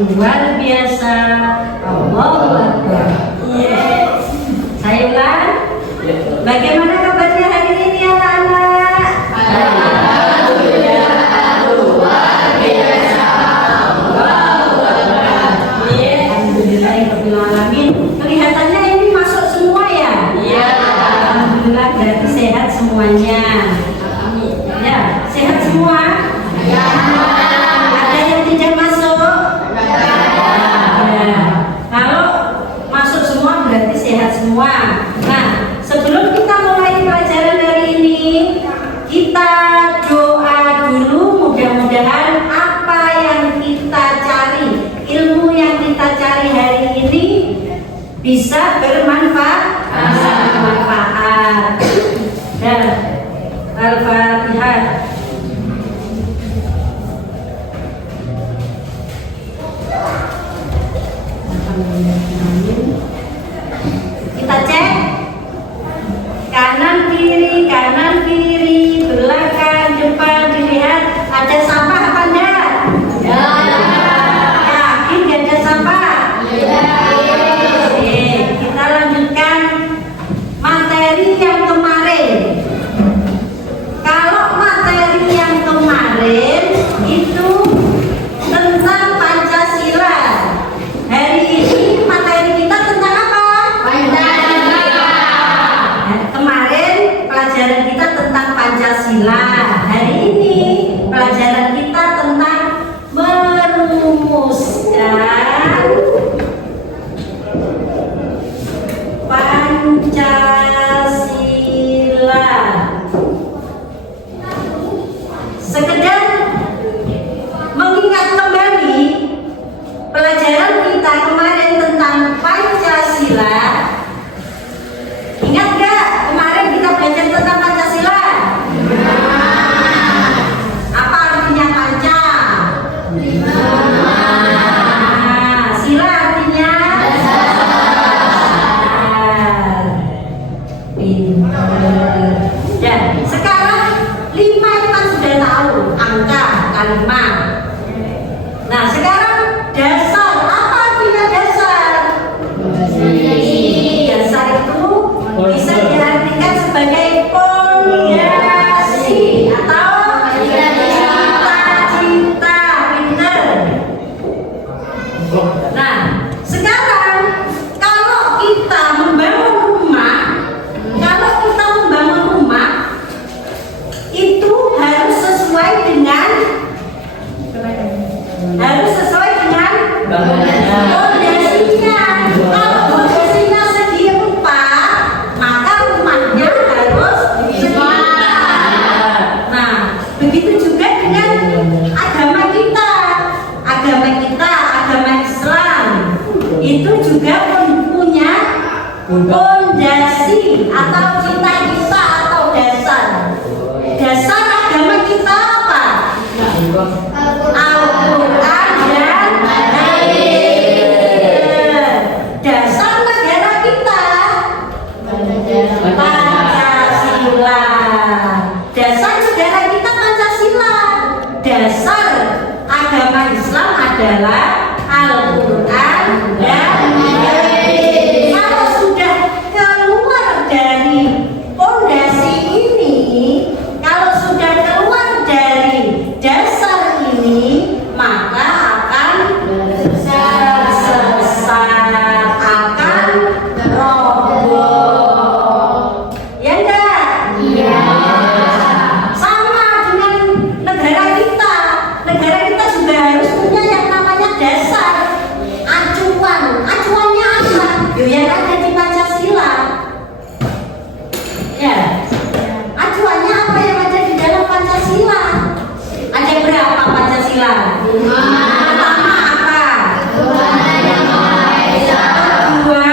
luar biasa. Allahu Akbar. Saya ulang. Bagaimana kabarnya hari ini anak-anak? Alhamdulillah luar biasa. Allahu Akbar. Alhamdulillahirabbil alamin. Kelihatannya ini masuk semua ya? Iya. Alhamdulillah berarti sehat semuanya. Ya, sehat semua? Ya. Ada yang tidak masuk? Ya. Kalau masuk semua berarti sehat semua. Nah, sebelum kita mulai pelajaran hari ini, kita doa dulu. Mudah-mudahan apa yang kita cari, ilmu yang kita cari hari ini bisa bermanfaat. Bisa bermanfaat. Dan Al-Fatihah. Kita cek kanan kiri, belakang, depan, dilihat ada sampah apa enggak? Ya. Yakin nggak ada sampah? Ya. Oke, kita lanjutkan materi yang kemarin. Kalau materi yang kemarin itu tentang Pancasila. Hari ini materi kita tentang apa? Pancasila. Kemarin pelajaran kita tentang Pancasila. Hari ini pelajaran kita tentang merumuskan Pancasila. Sekedar mengingat kembali pelajaran kita kemarin tentang Pancasila. Ingat gak kemarin kita belajar tentang Pancasila? Apa artinya panca? Sila artinya dasar. Pintar. Ya, sekarang 5 itu kan sudah tahu angka, kalimat. Nah, sekarang dasar. Apa artinya dasar? Dasar itu bisa diartikan sebagai pondasi atau cita-cita. Pinter. Nah, sekarang kalau kita membangun rumah, itu harus sesuai dengan pondasinya. Kalau pondasinya segi 4, maka rumahnya harus cepat. Nah, begitu juga dengan agama kita, agama Islam itu juga punya pondasi atau cita-cita atau dasar. Dasar agama kita apa? Al-Quran dan dasar negara kita Pancasila. Dasar negara kita Pancasila. Dasar agama Islam adalah Al-Quran dan kalau sudah keluar dari pondasi ini, kalau sudah keluar dari dasar ini, maka akan tersesat, akan roboh. Ya enggak? Iya. Sama dengan negara kita. Negara kita juga harus punya yang namanya dasar. Acuan. Acuannya apa? Yang ada di Pancasila. Ya. Acuannya apa yang ada di dalam Pancasila? Ada berapa Pancasila? 5. Pertama apa? Tuhan yang Maha Esa. Kedua.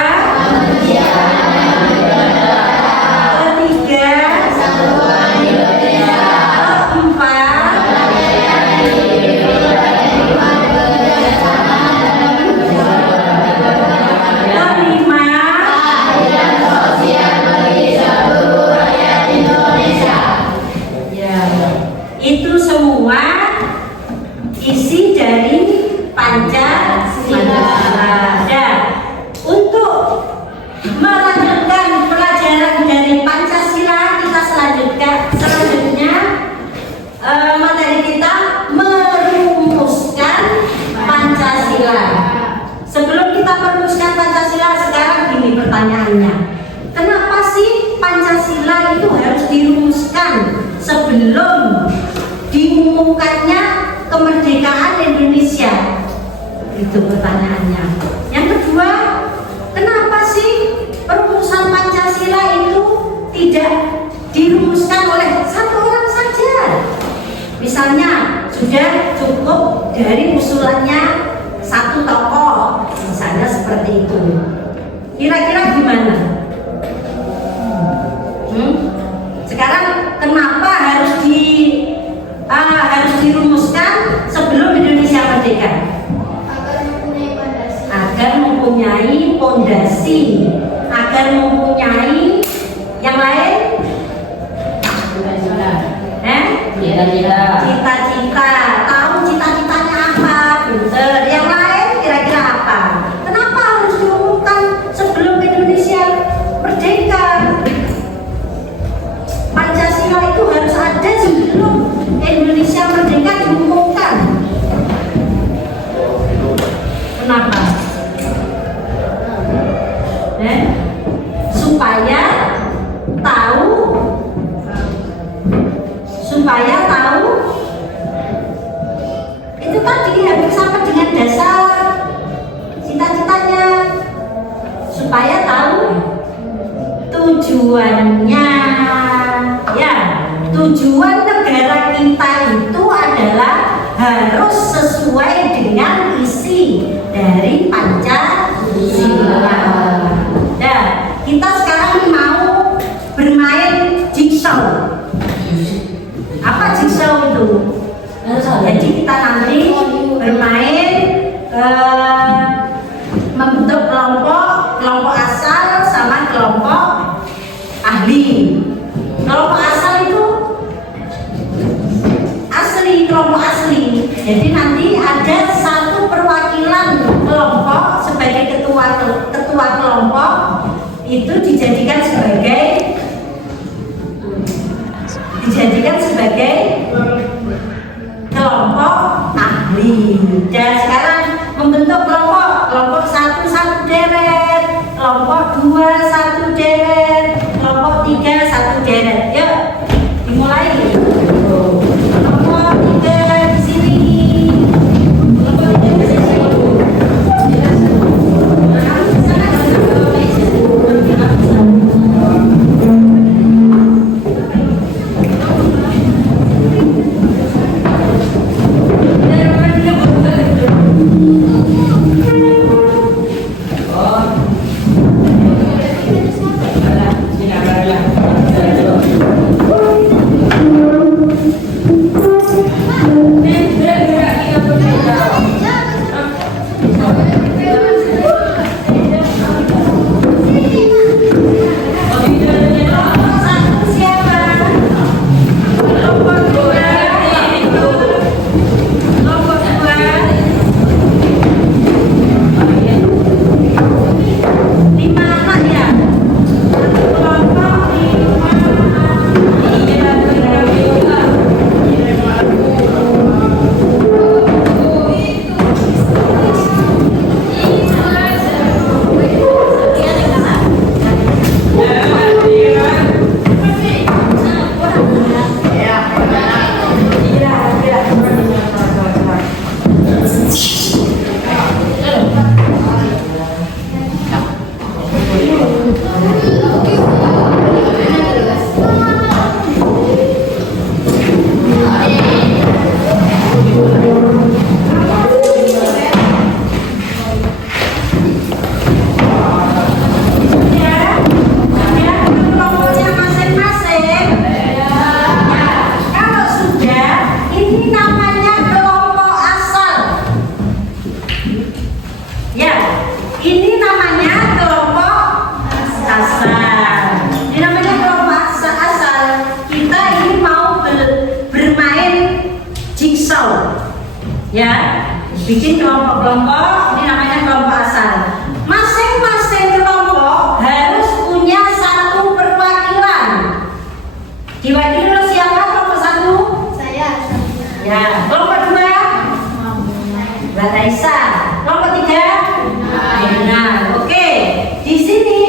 Ketiga. Kesatuan Indonesia. Keempat. Kelima. Keadilan sosial bagi seluruh rakyat Indonesia. Ya, itu semua isi dari Pancasila. Dan untuk melanjutkan pelajaran dari Pancasila, kita selanjutnya materi kita merumuskan Pancasila. Sebelum kita merumuskan Pancasila, sekarang gini pertanyaannya, kenapa sih Pancasila itu harus dirumuskan sebelum diumumkannya kemerdekaan Indonesia? Itu pertanyaannya. Yang kedua, kenapa sih perumusan Pancasila itu tidak dirumuskan oleh satu orang saja? Misalnya sudah cukup dari usulannya satu tokoh, misalnya seperti itu. Kira-kira gimana? Sekarang kenapa harus dirumuskan sebelum Indonesia merdeka? Agar mempunyai pondasi, agar mempunyai yang lain, cita-cita, tahu cita-citanya apa, pinter. Yang lain kira-kira apa? Kenapa harus diumumkan sebelum Indonesia merdeka? Pancasila itu harus ada sebelum Indonesia merdeka diumumkan. Kenapa? Supaya tahu itu tadi hampir sama dengan dasar cita-citanya, supaya tahu tujuannya. Ya, tujuan negara kita itu adalah harus sesuai dengan isi dari Pancasila. Nah, kita sekarang mau bermain jigsaw. Apa jigsaw itu? Jadi kita nanti bermain membentuk kelompok asal sama kelompok ahli. Kelompok asal itu asli, kelompok asli. Jadi nanti ada satu perwakilan kelompok sebagai ketua kelompok, itu dijadikan sebagai kelompok ahli. Dan sekarang membentuk kelompok 1 1 deret, kelompok 2 1 deret, kelompok 3 1 deret. Yuk, dimulai. Kelompok 3 di sini. Kelompok 3 di sini. Ya, bikin kelompok-kelompok, ini namanya kelompok asal. Masing-masing kelompok harus punya satu perwakilan. Diwakili oleh siapa kelompok satu? Saya. Ya, kelompok dua? Mbak Raisa. Kelompok tiga? Nah, oke. Di sini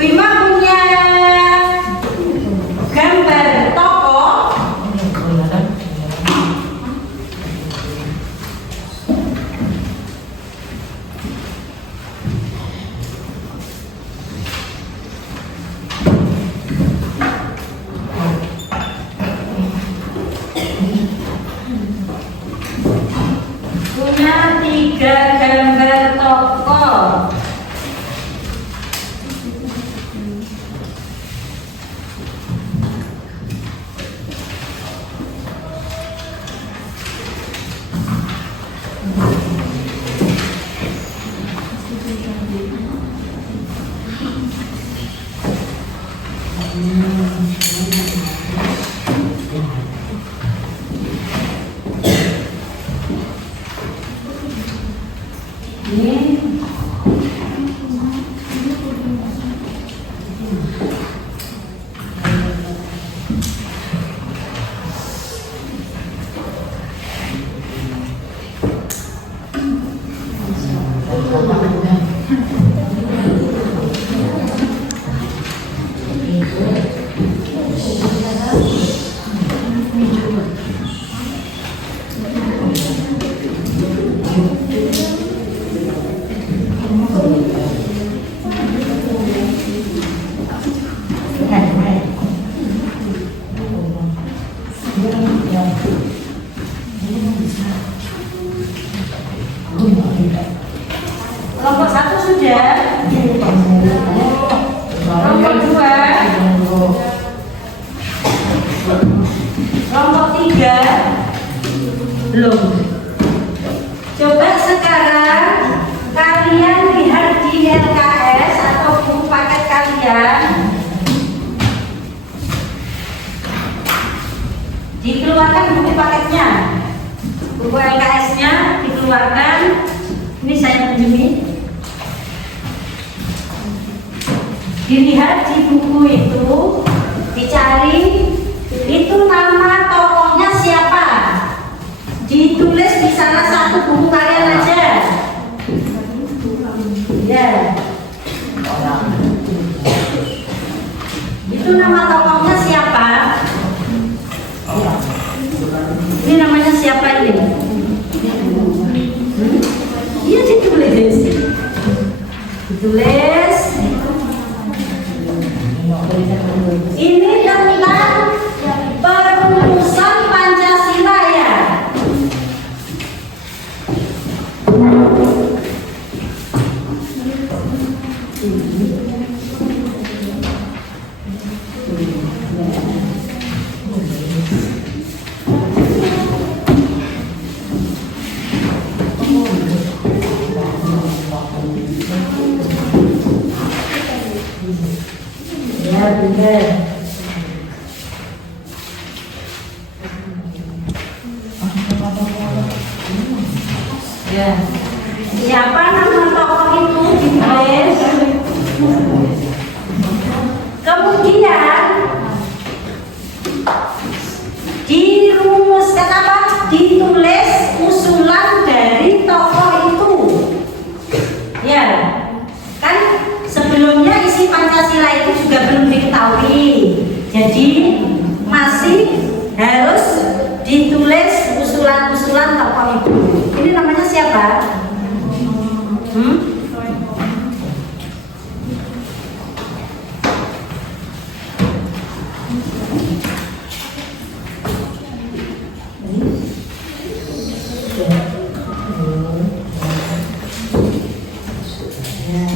Bima punya gambar tokoh. Punya 3 gambar tokoh. Ini kelompok satu sudah. Kelompok dua. Kelompok tiga belum. Coba sekarang kalian lihat di LKS atau buku paket kalian. Dikeluarkan buku paketnya. Buku LKS-nya dikeluarkan. Ini saya pinjami. Dilihat di buku itu, dicari itu nama tokohnya siapa. Ditulis di salah satu buku kalian aja. Ya. Itu nama tokohnya siapa? Ini namanya siapa ini? Iya ditulis. Ditulis. Ini tentang perumusan Pancasila ya. Ya benar. Ya. Siapa nama tokoh itu ditulis. Kemudian dirumuskan apa? Ditulis usulan dari tokoh itu. Ya. Kan sebelumnya isi Pancasila itu juga belum diketahui. Jadi masih harus ditulis usulan-usulan tokoh itu. Ini namanya siapa?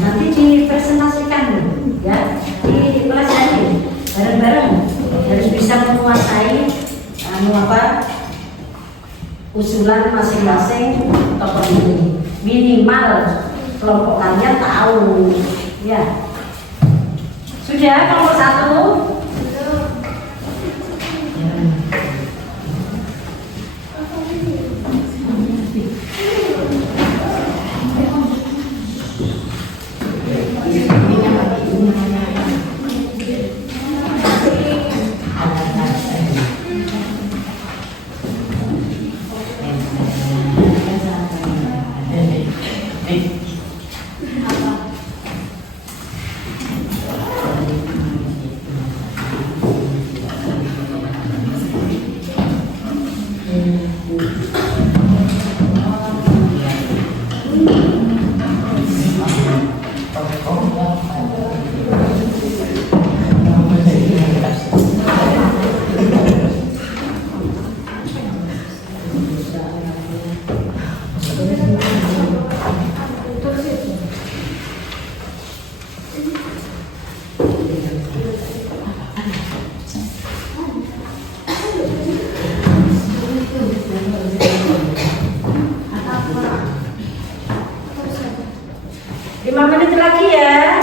Nanti dipresentasikan ya di pelajaran bareng-bareng, harus bisa menguasai usulan masing-masing tokoh ini. Minimal kelompok kalian tahu ya. Sudah kelompok satu? 5 menit lagi ya.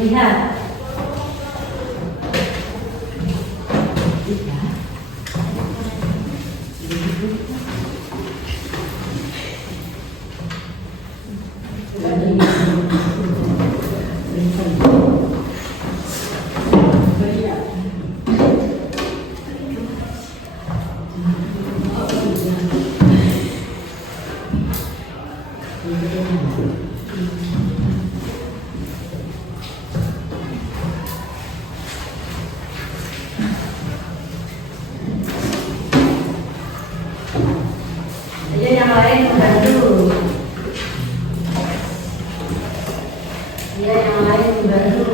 Lihat. Ayo yang lain membantu. Ya, yang lain membantu.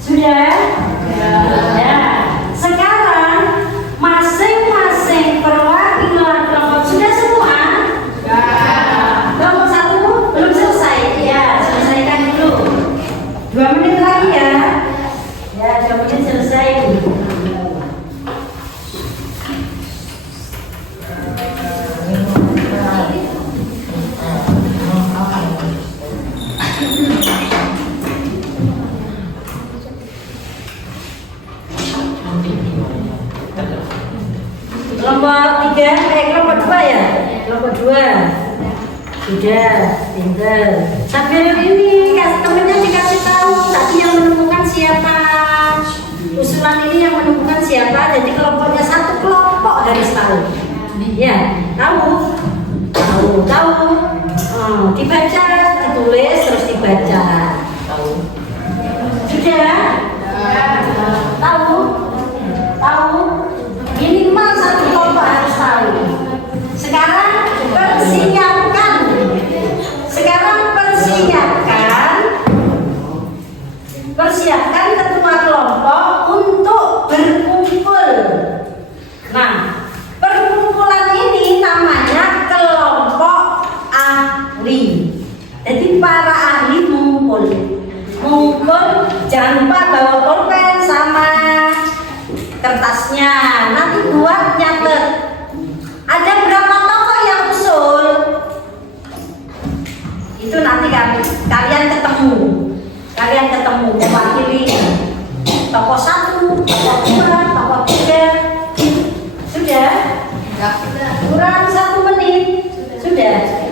Sudah? Ya. Sekarang masing-masing perwakilan kelompok sudah semua? Ya. Kelompok 1 belum selesai? Ya, selesaikan dulu. 2 menit lagi ya. Ya, 2 menit selesai. Kelompok 3, kelompok 2 ya? Kelompok 2 sudah, pinter. Sambil ini temennya dikasih tahu tadi yang menemukan siapa, usulan ini yang menemukan siapa. Jadi kelompoknya 1 kelompok harus tahu. Ya, tahu? Tahu. Dibaca, ditulis, terus dibaca. Sudah? Tahu? Minimal 1 kelompok harus tahu. Sekarang persiapkan ketua kelompok untuk berkumpul. Nah, perkumpulan ini namanya kelompok ahli. Jadi para ahli ngumpul. Jangan lupa bawa pulpen sama kertasnya. Nanti buat nyatet. Ada berapa tokoh yang usul? Itu nanti kalian ketemu mewakili tokoh 1, tokoh 2, tokoh 3. Sudah? Kurang 1 menit. Sudah?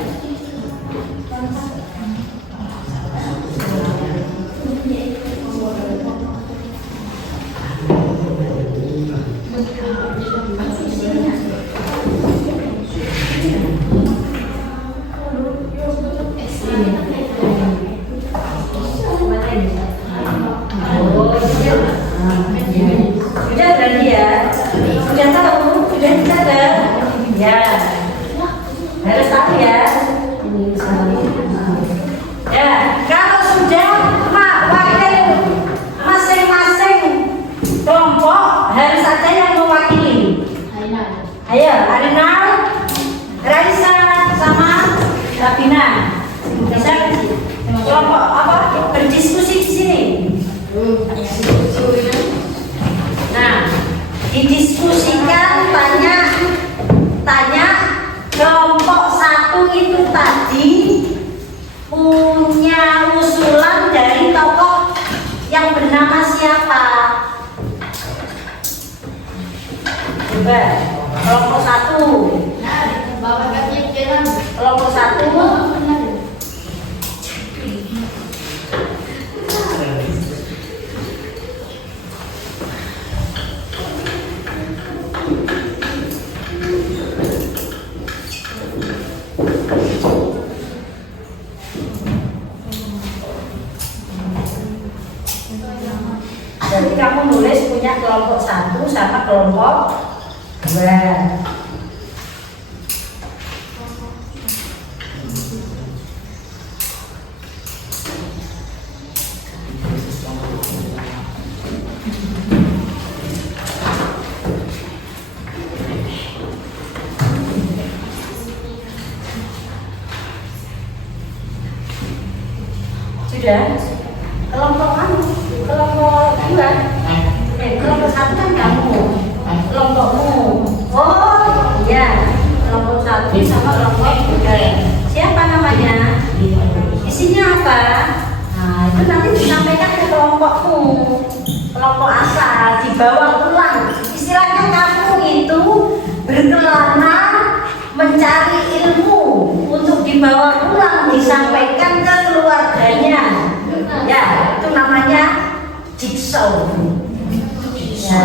Rabina bisa kelompok apa berdiskusi di sini. Nah, didiskusikan tanya kelompok satu itu tadi punya usulan dari tokoh yang bernama siapa? Coba kelompok satu. Kelompok satu. Jadi kamu nulis punya kelompok satu sama kelompok dua. Sudah? Kelompok kamu, kelompok dua. Kelompok satu kan kamu, kelompokmu. Oh iya, kelompok satu sama kelompok dua. Siapa namanya? Isinya apa? Nah itu nanti disampaikan ke kelompokmu, kelompok asal, dibawa pulang. Istilahnya kamu itu berkelana mencari ilmu untuk dibawa pulang, disampaikan ke keluarganya. Ya, itu namanya jigsaw. Ya.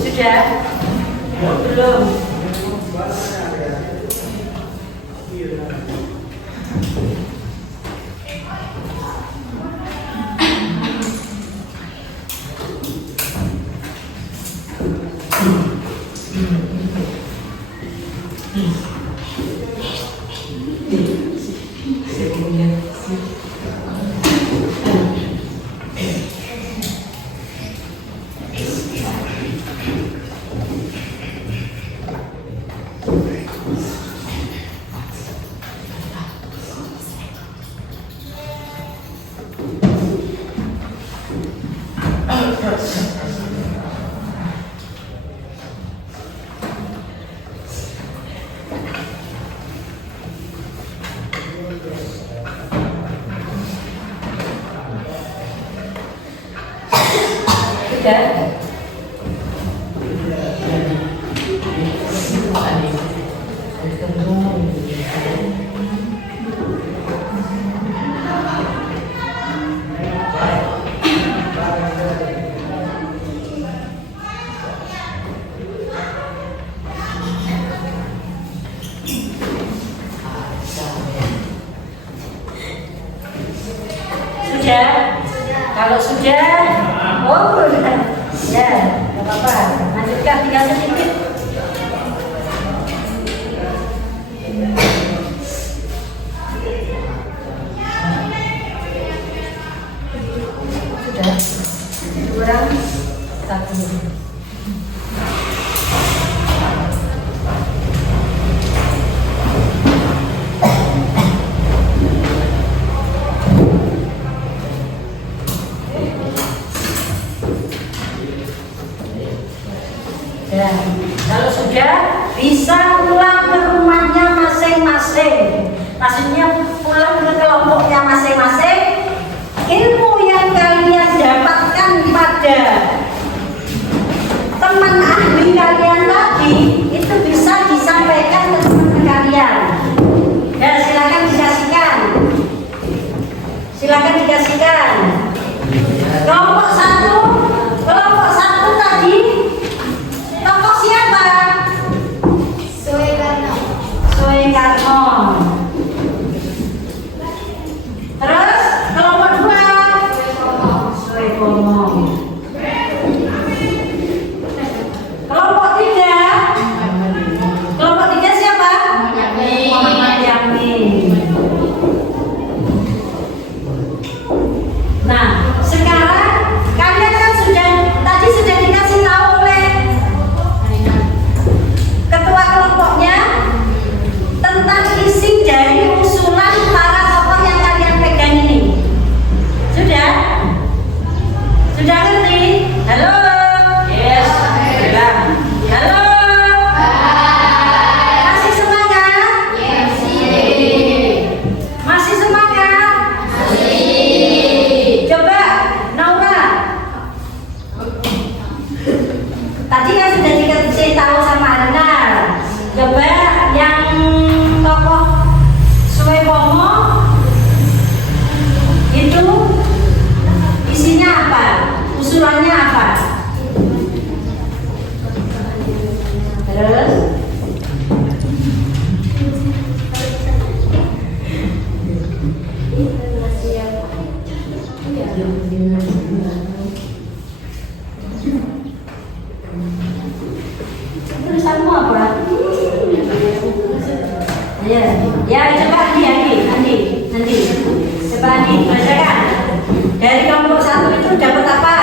Sudah? Belum? sudah? Sudah? Kalau sudah, oh sudah. Ya, nggak apa-apa. Lanjutkan, tinggal sedikit. Sudah. Kurang satu. Ya, kalau sudah bisa pulang ke rumahnya masing-masing. Maksudnya pulang ke kelompoknya masing-masing. Ilmu yang kalian dapatkan pada teman ahli kalian tadi itu bisa disampaikan ke teman kalian. Ya, silakan dikasihkan. Silakan dikasihkan. Kelompok satu tadi. Tokoh siapa? Soekarno. Terus kelompok 2 Soekarno. Kelompok 3 siapa? Muhammad Yamin. Nah, sekarang kalian kan tadi sudah dikasih tahu oleh ketua kelompoknya tentang isi dari usulan para tokoh yang kalian pegang ini. Sudah? Sudah ngerti? Halo? Yes. Sudah. Halo? Masih semangat? Masih semangat? Coba, Naura. Tadi kan sudah dikasih tahu sama Arnar. Coba yang tokoh Soekarno itu isinya apa? Usulannya apa? Terus? Tulisanmu apa? Ya, coba Andi. Coba Andi, bacakan. Dari kelompok 1 itu dapat apa?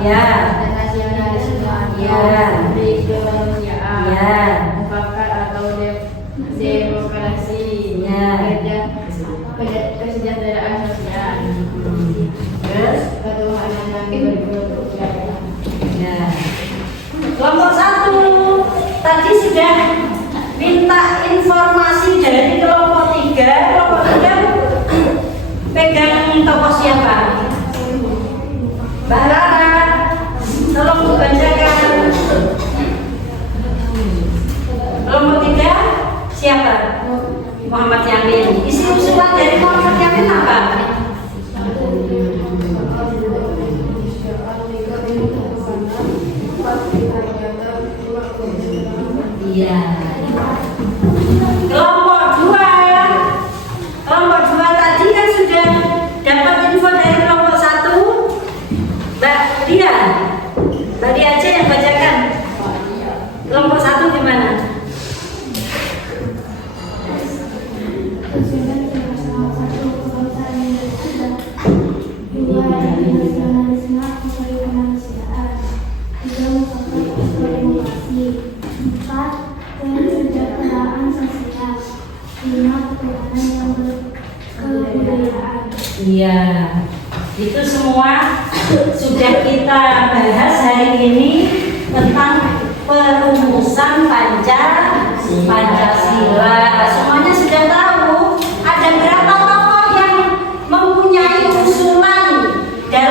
Ya. Demokrasi, kesejahteraan sosial, Terus? ketuhanan yang berkeluarga. Ya. Kelompok 1 tadi sudah minta informasi dari kelompok 3. Kelompok 3 pegang tokoh siapa? Mbak Rara, tolong dibacakan. Kelompok 3 siapa? Muhammad Yamin. Isi usulan dari Muhammad Yamin apa? Iya. Kelompok 2 tadi kan sudah dapat info dari kelompok 1. Mbak Dia aja yang bacakan. Kelompok 1 gimana? Iya, itu semua sudah kita bahas hari ini tentang perumusan Pancasila. Semuanya sudah tahu ada berapa tokoh yang mempunyai usulan dalam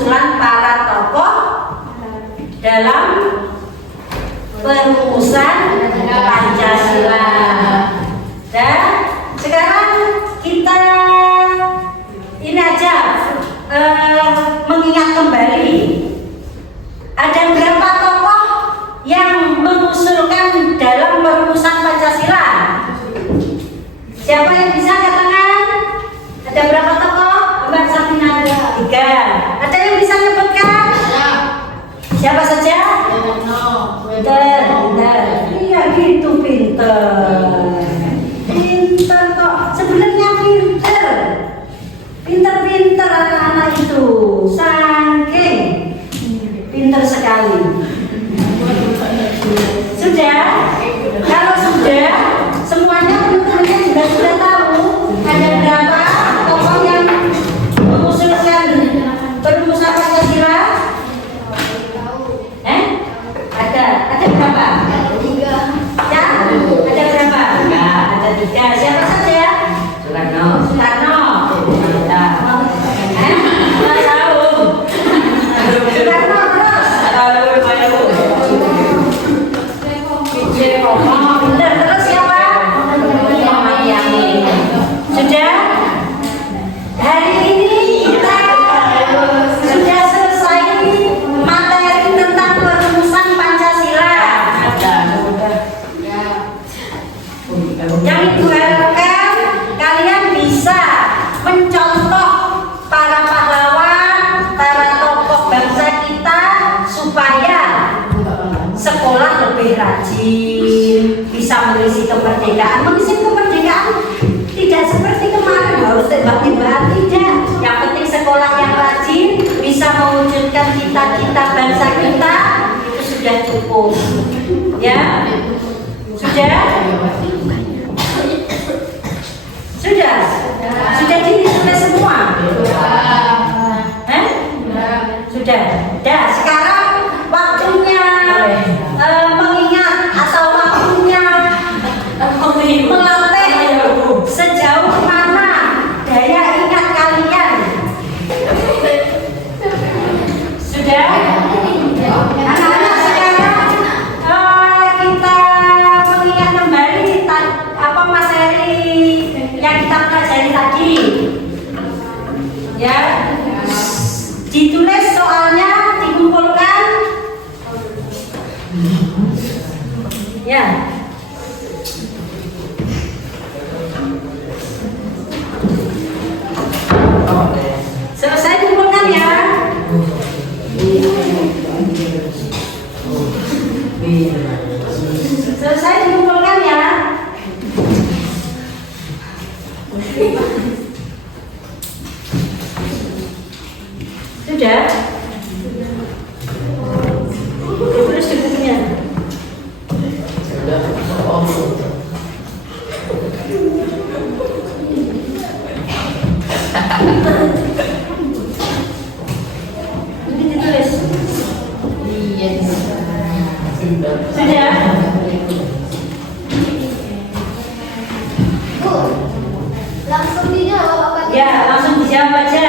usulan para tokoh dalam perumusan Pancasila. Dan sekarang kita ini aja mengingat kembali ada berapa tokoh yang mengusulkan dalam perumusan Pancasila. Siapa yang bisa angkat tangan? Ada berapa tokoh? Mbak Safina? 3. Ada yang bisa nyebutkan? Siapa saja? Pinter. Iya gitu pinter. Pinter kok. Sebenarnya pinter anak-anak itu. Saking pinter sekali. Sudah? Kalau sudah, semuanya teman-temannya juga sudah tahu ada berapa tokoh yang mengusulkan perumusan Pancasila? Ada berapa? Ya? Ada berapa? Ada 3. Siapa saja? Soekarno. Terus siapa? Muhammad Yamin. Sudah? Hari ini kita sudah selesai materi tentang perumusan Pancasila. Yang Ibu harapkan kalian bisa mencontoh para pahlawan, para tokoh bangsa kita supaya sekolah lebih rajin, bisa mengisi kemerdekaan. Mengisi kemerdekaan tidak seperti kemarin harus tembak-tembakan, tidak. Yang penting sekolah yang rajin bisa mewujudkan cita-cita bangsa kita, itu sudah cukup. Ya, sudah ditulis semua. Sudah. Sekarang waktunya mengingat atau waktunya melatih sejauh mana daya ingat kalian. Sudah? Anak-anak sekarang kita mengingat kembali materi yang kita pelajari tadi. Ya. Ditulis soalnya, dikumpulkan. Ya. Selesai kumpulkan ya. Selesai dikumpulkan ya. Sudah? Terus di bukunya. Ini ditulis. Sudah? Langsung dijawab apa? Ya, langsung dijawab aja.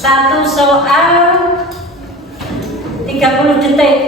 Satu soal 30 detik.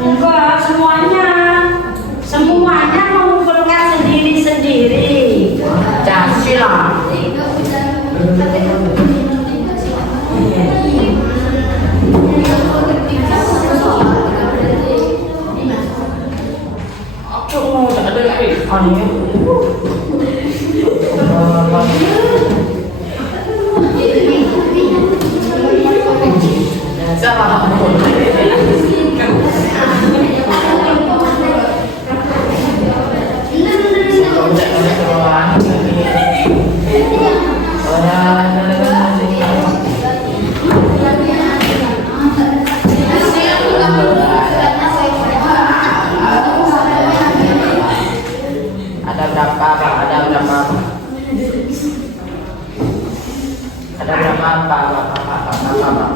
Enggak, semuanya mengumpulkan sendiri-sendiri. Pancasila. Ada berapa Pak? Ada berapa Pak? Ada berapa Pak?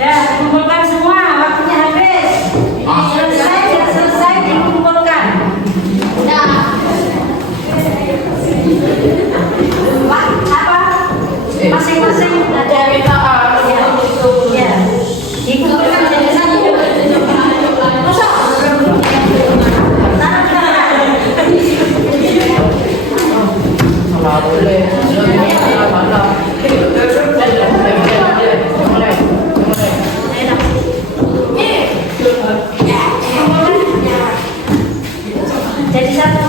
Ya, kumpulkan semua, waktunya habis. Selesai, sudah selesai dikumpulkan. Pak, apa? Masing-masing ada. Ya, dikumpulkan jadi satu. Masuk. Nggak boleh. Jadi satu.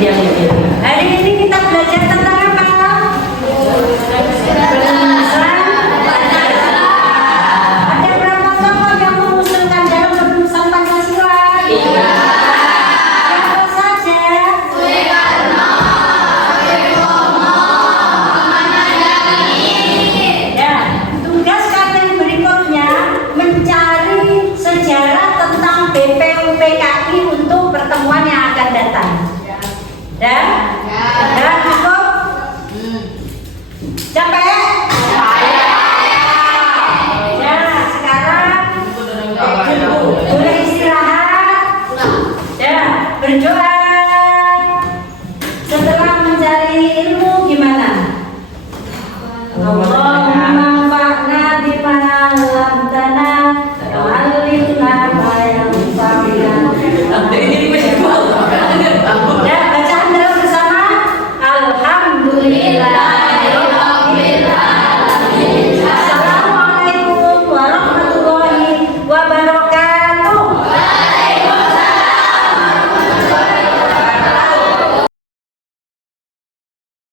Ya, hari ini kita belajar tentang apa? Ada berapa tokoh yang mengusulkan dalam perumusan Pancasila? Siapa saja? Ya, tugas kalian berikutnya mencari sejarah tentang BPUPKI untuk pertemuan yang akan datang. Ya? Ya, cukup? Capek? Ya, sekarang boleh istirahat. Ya, berdoa. Setelah mencari ilmu gimana? Allah